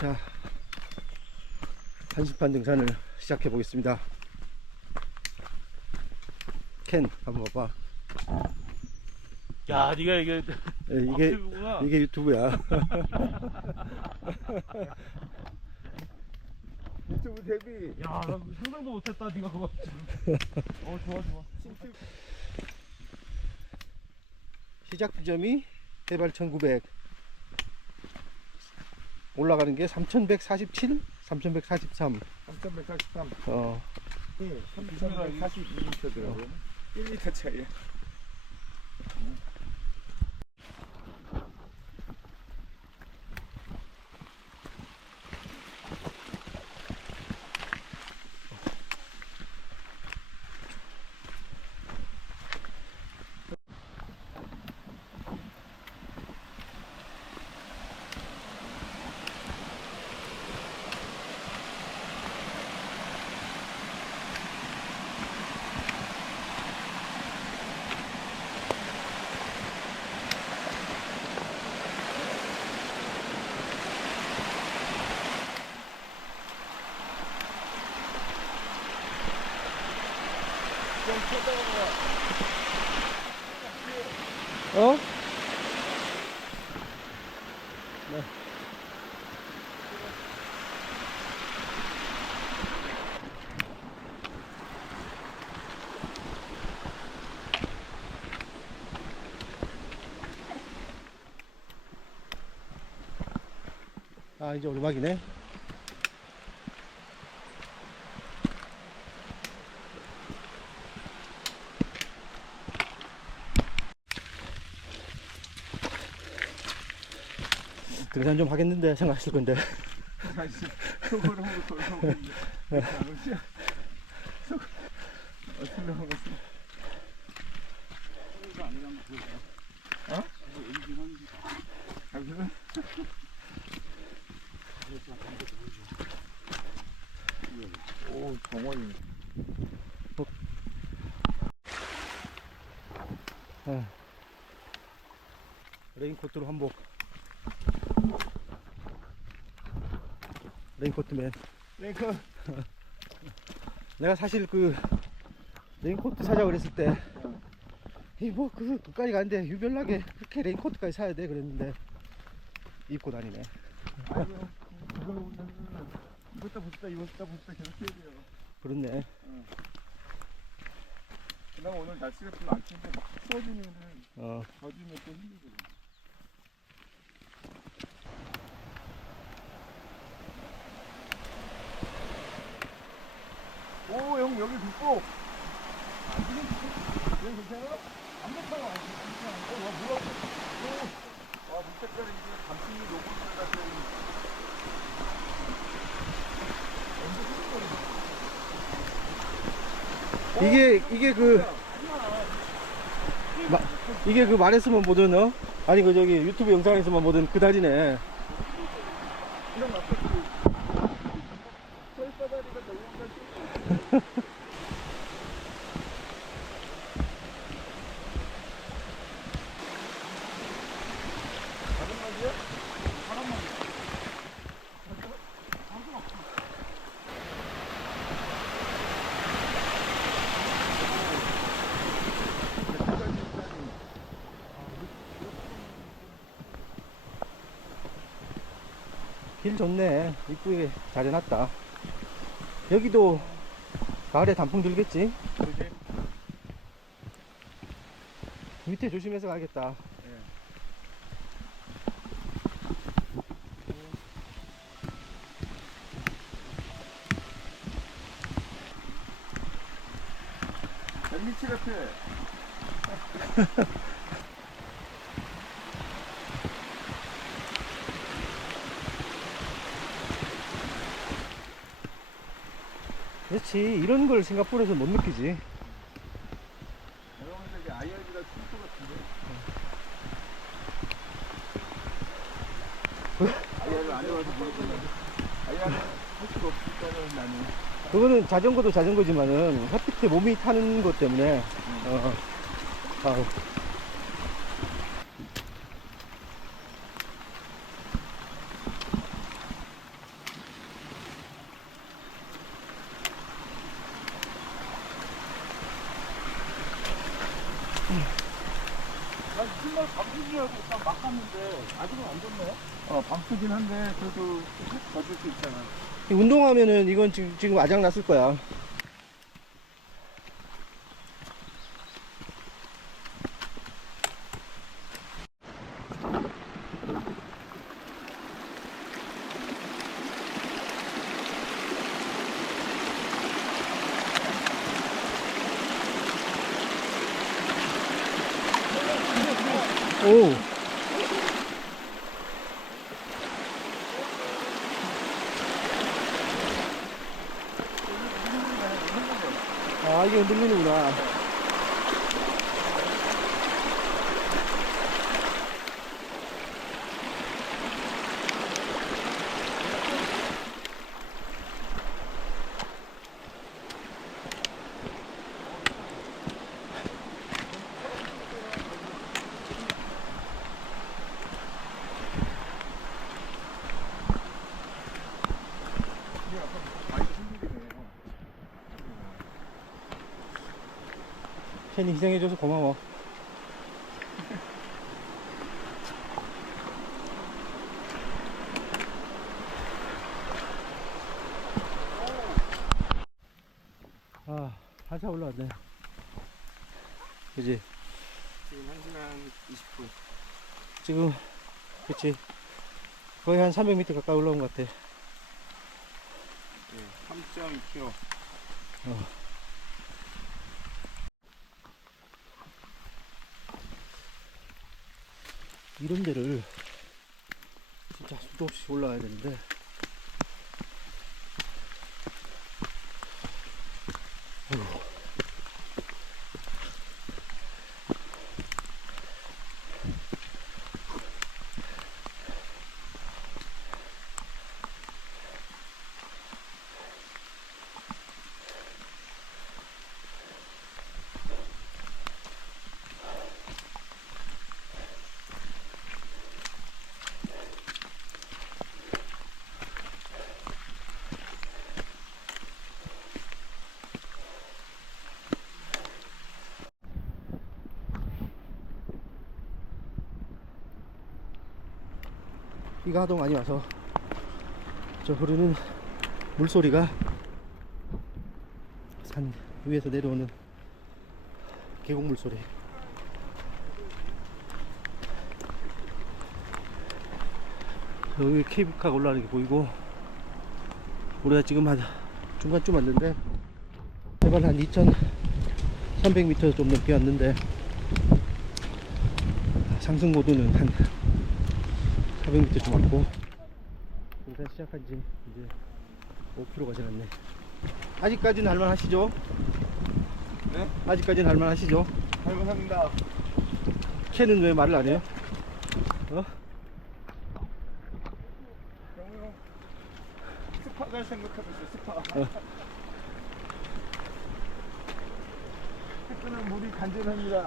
자, 한시판 등산을 시작해 보겠습니다. 켄, 한번 봐봐. 야, 네가 이게 예, 이게, 앞뒤구나. 이게 유튜브야. 유튜브 데뷔. 야, 나 상상도 못했다, 네가 그거. 어, 좋아, 좋아. 시작 지점이 해발 1900. 올라가는 게 3147, 3143. 3143. 어, 예, 3142m더라고. 1m 차이. 어? 네. 아 이제 오르막이네 등산 좀 하겠는데 생각하실 건데? 어? 레인코트로 한복 레인코트맨 랭크. 내가 사실 그 레인코트 사자고 그랬을 때 이뭐그 그까지 가는데 유별나게 그렇게 레인코트까지 사야 돼 그랬는데 입고 다니네 아이고, 이것도 붙다, 이것도 붙다 계속 해야 돼요. 그렇네 그나마 오늘 날씨가 별로 안 추운데 막 추워지면은 어 젖으면 또 힘들거 괜찮아? 안 괜찮아. 어, 와, 뭐야? 와, 물색깔이 이게 이게 이게 그 마, 이게 그 말했으면 보던 어 아니 그 저기 유튜브 영상에서만 보던 그 다리네 이런 맛그 철바다리가 너무 길 좋네 이쁘게 잘 해놨다 여기도 가을에 단풍 들겠지 그지? 밑에 조심해서 가야겠다 백미치 같아. 그렇지 이런 걸 싱가포르에서 못 느끼지. 그거는 자전거도 자전거지만은 햇빛에 몸이 타는 것 때문에. 어, 아우. 신발 방수지라고 일단 막 갔는데 아직은 안 졌네. 어, 방수긴 한데 그래도 젖을 수 있잖아. 이 운동하면은 이건 지금, 지금 아작 났을 거야. 오. 아, 이게 흔들리는구나. 캔이 희생해줘서 고마워. 아, 한참 올라왔네. 그지? 지금 1시간 20분. 지금, 그치. 거의 한 300m 가까이 올라온 것 같아. 네, 3.2km. 이런 데를 진짜 수도 없이 올라와야 되는데 비가 하도 많이 와서 저 흐르는 물소리가 산 위에서 내려오는 계곡 물소리. 여기 케이블카가 올라가는 게 보이고 우리가 지금 한 중간쯤 왔는데 해발 한 2300m 좀 넘게 왔는데 상승고도는 한 400m 좀 왔고 등산 시작한 지 이제 5km가 지났네 아직까지는 할만하시죠? 네? 아직까지는 할만하시죠? 할만합니다. 캔은 왜 말을 안 해요? 어? 경우 스파 갈 생각하고 있어, 스파. 어. 물이 간절합니다.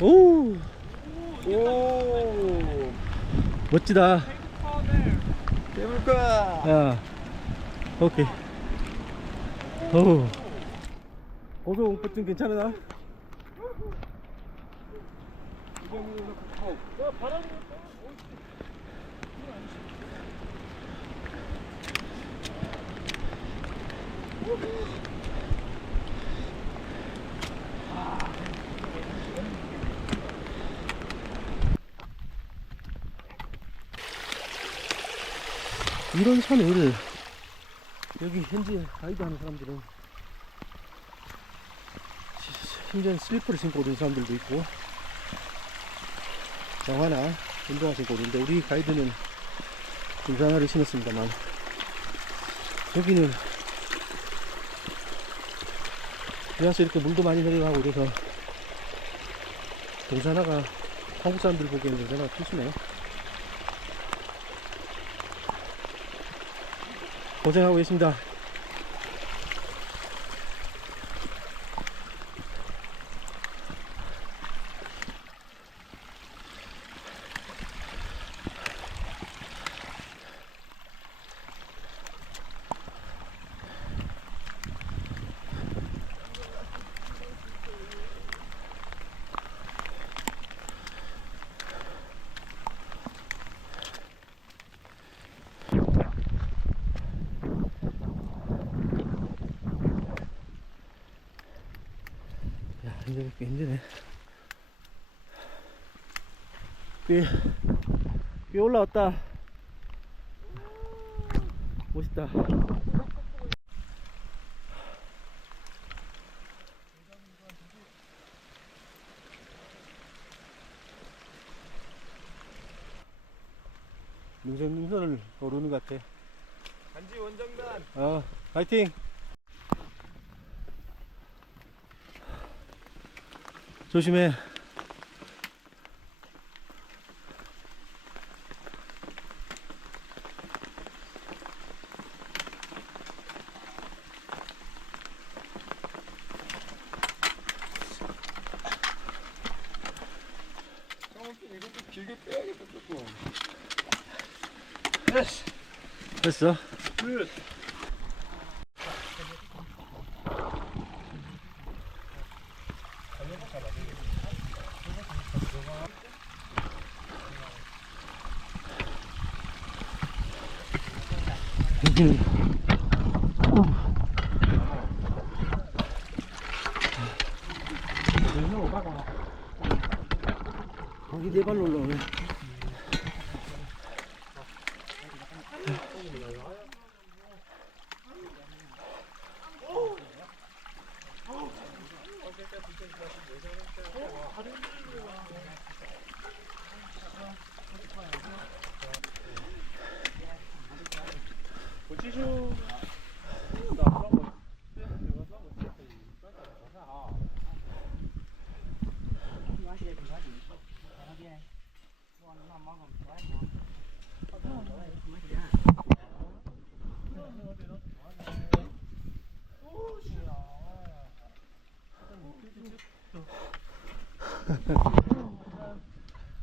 오 오, 멋지다 케이블카. 야 오케이 오 고소공포증 괜찮으나? 이런 산을 여기 현지 가이드 하는 사람들은 시- 심지어는 슬리퍼를 신고 오는 사람들도 있고 영화나 운동화 신고 오는데 우리 가이드는 등산화를 신었습니다만 여기는 비 와서 이렇게 물도 많이 내려가고 그래서 등산화가 한국 사람들 보기에는 등산화가 필수네요 고생하고 계십니다. 꽤 힘드네. 꽤, 꽤 올라왔다. 멋있다. 능선 능선을 오르는 것 같아. 간지 원정단. 어, 파이팅! 조심해. 길게 빼야겠다 조금. 됐어. 끝. 여기는 거기 네 발로 올라오네. 고치슈.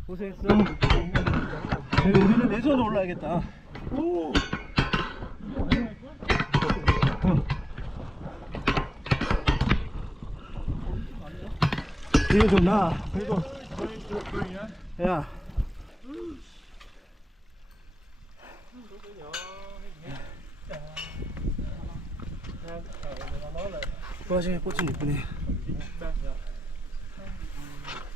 고생했어. 우리는 내손으로 올라야겠다. 이거 좀 나. 그래도. 야. 그 와중에 꽃은 이쁘네.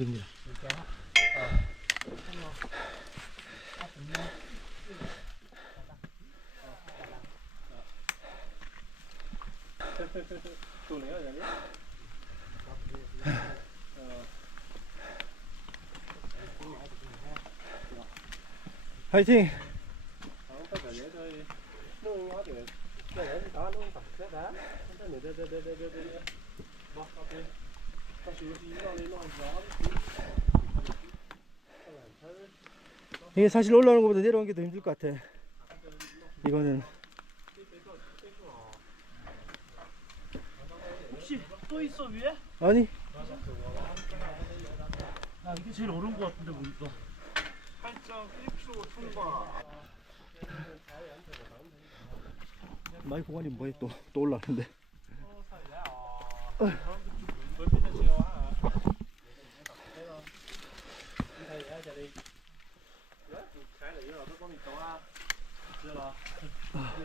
됩니다. 또 내가 자리 화이팅! không có 자리 thôi nuôi hóa được cái 이게 사실 올라오는 것보다 내려오는 게 더 힘들 것 같아. 이거는 혹시 또 있어 위에? 아니 나 이게 제일 어려운 거 같은데 보니까 8.1km 통과 마이 공간이 뭐해 또 또 올라가는데.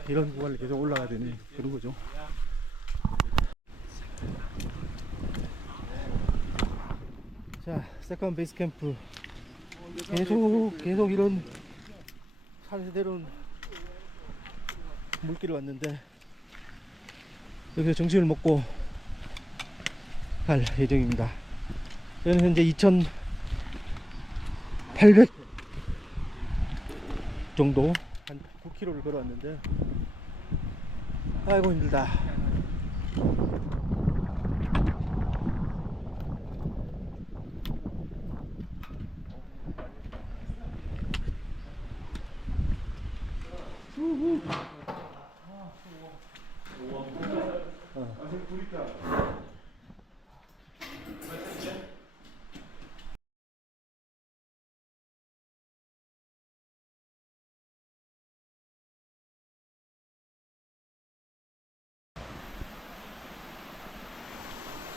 이런 구간을 계속 올라가야 되는 그런 거죠. 자, 세컨 베이스 캠프. 계속, 계속 이런 산에서 내려온 물길을 왔는데, 여기서 정신을 먹고 갈 예정입니다. 저는 현재 2,800 정도, 한 9km를 걸어왔는데, 아이고 힘들다.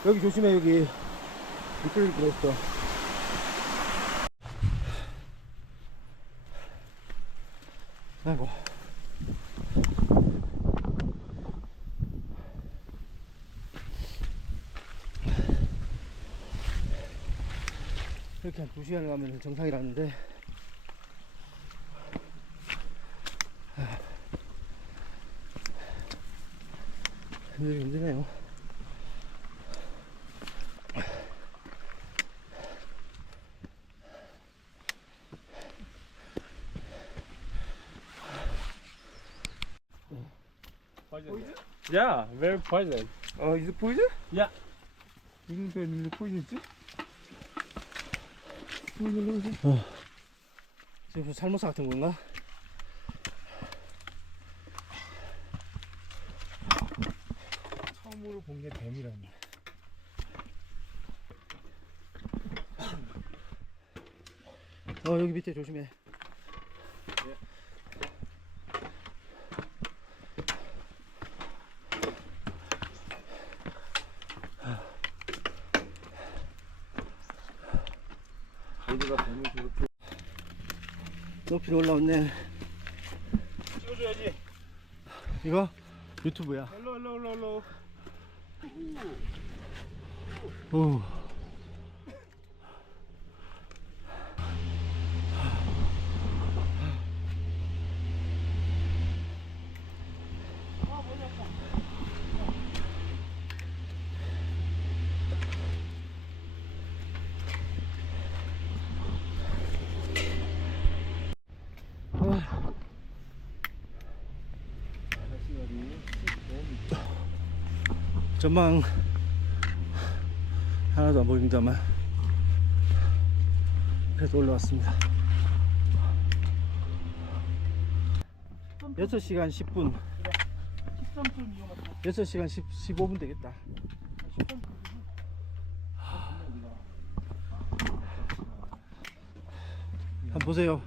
여기 조심해 여기. 미끌 들었어. 아이고 이렇게 한 2시간을 가면 정상이라는데 힘들긴 힘드네요 Poison? Yeah, very poison. 어, is it poison? Yeah. 무슨 소리인데 poison 있지? 지금 무슨 살모사 같은 건가? 처음으로 본 게 뱀이라니. 어 여기 밑에 조심해 가이드가 뱀을 저렇게. 높이로 올라왔네 찍어줘야지. 이거 유튜브야 일로 일로 일로 일로. 오. 전망 하나도 안 보입니다만 그래서 올라왔습니다. 6시간 10분. 6시간 10, 15분 되겠다. 한번 보세요.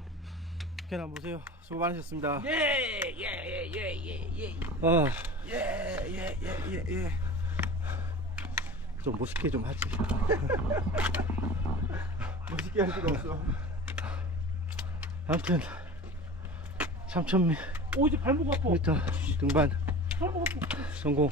한번 보세요. 수고 많으셨습니다. 예예예예예예. 아, 예예예예. 좀 멋있게 좀 하지 멋있게 할 수가 없어. 아무튼 3000m 오 이제 발목 아파. 등반 발목 아파. 성공